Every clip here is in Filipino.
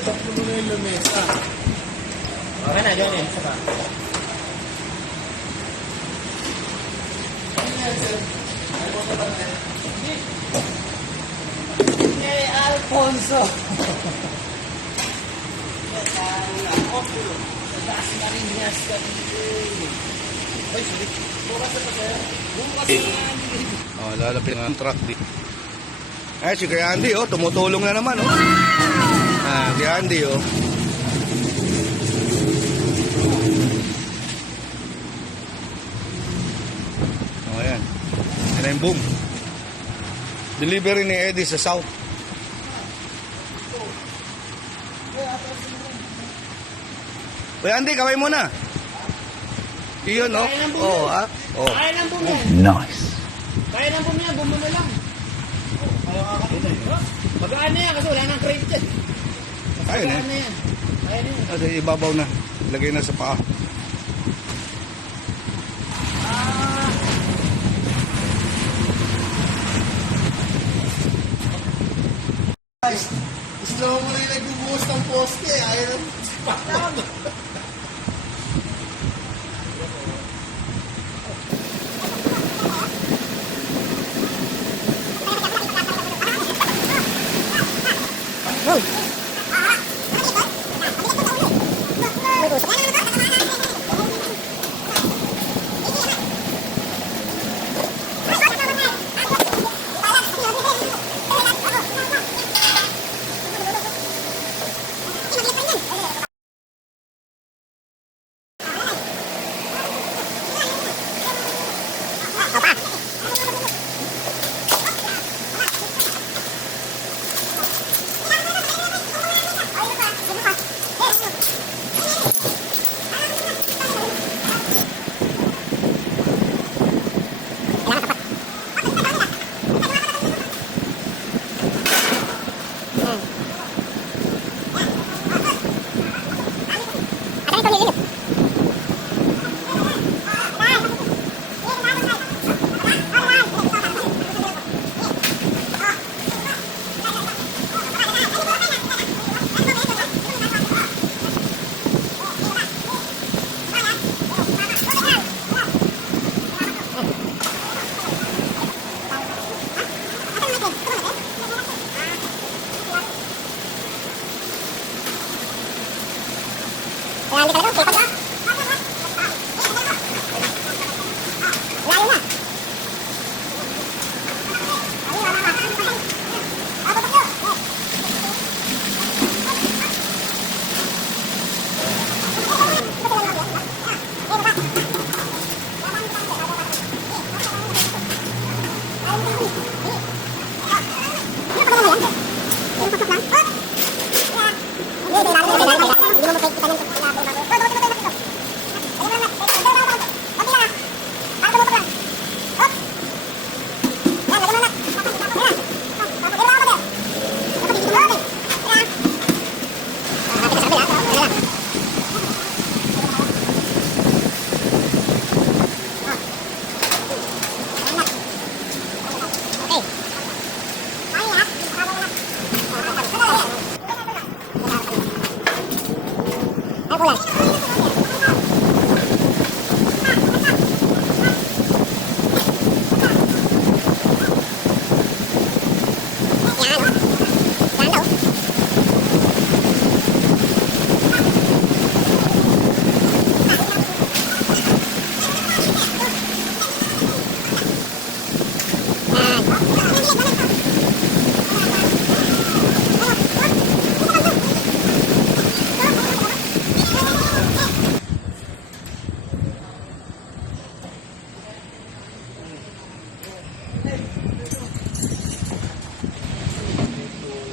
Dapat mo na yung lamesa. Okay na, ganyan. Isa pa. Hey, Alfonso! Taas na rin niya sa ay, sorry. Bukas na pa, sir. Bukas na. Oh, lalapit ng truck dito. Eh, si Kuya Andy, oh, tumutulong na naman, oh. Ah, si Andy, oh. Oh, ayan. Yan na yung boom. Delivery ni Eddie sa South. Kuya Andy, kaway mo na. Iyon, oh. Oh, ha? Oh. Kaya ng boom yan. Nice. Kaya ng boom yan. Boom mo na lang. Magaan na yan kasi wala nang crate yan. Ayun, eh. Magaan na yan. Kaya na yan. Kasi ibabaw na. Lagay na sa paa. Slow mo na yung nagbubuhos ng poste. Ayaw ng spam.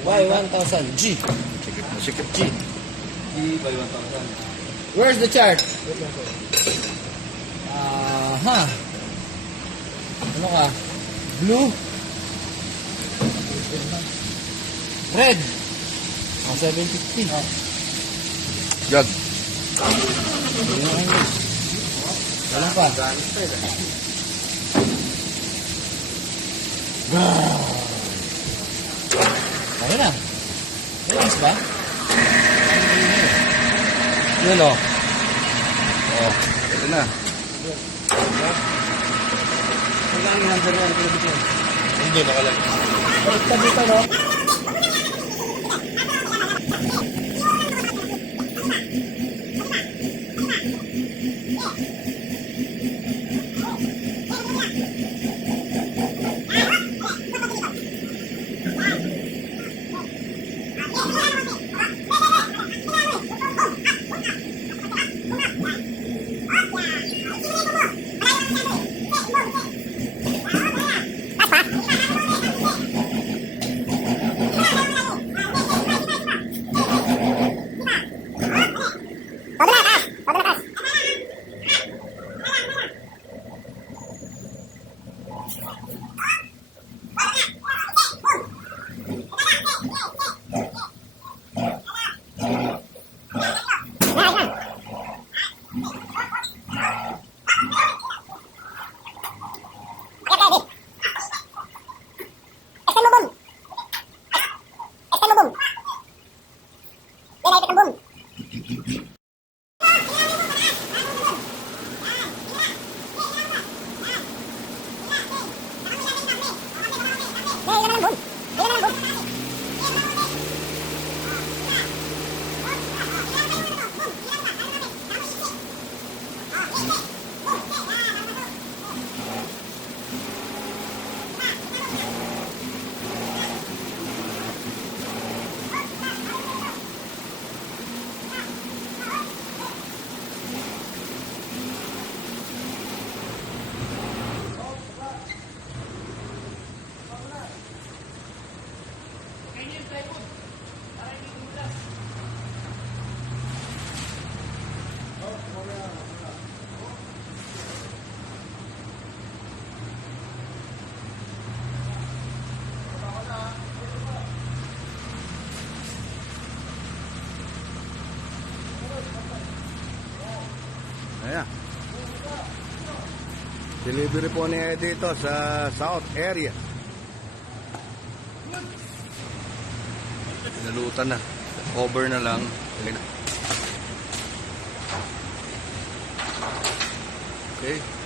Buy 1,000. G. Sikip na sikip. G. By 1,000. Where's the chart? Ano ka? Blue? Red? 750. Yan. Walang pa. Okay na. Relax ba? Yun o. Oh, ito na. Kailangan yung number yan. Hindi, nakalagay. Baliktad dito, no? Ayan. Delivery po niya dito sa South area. Pinalutan na. Cover na lang. Okay.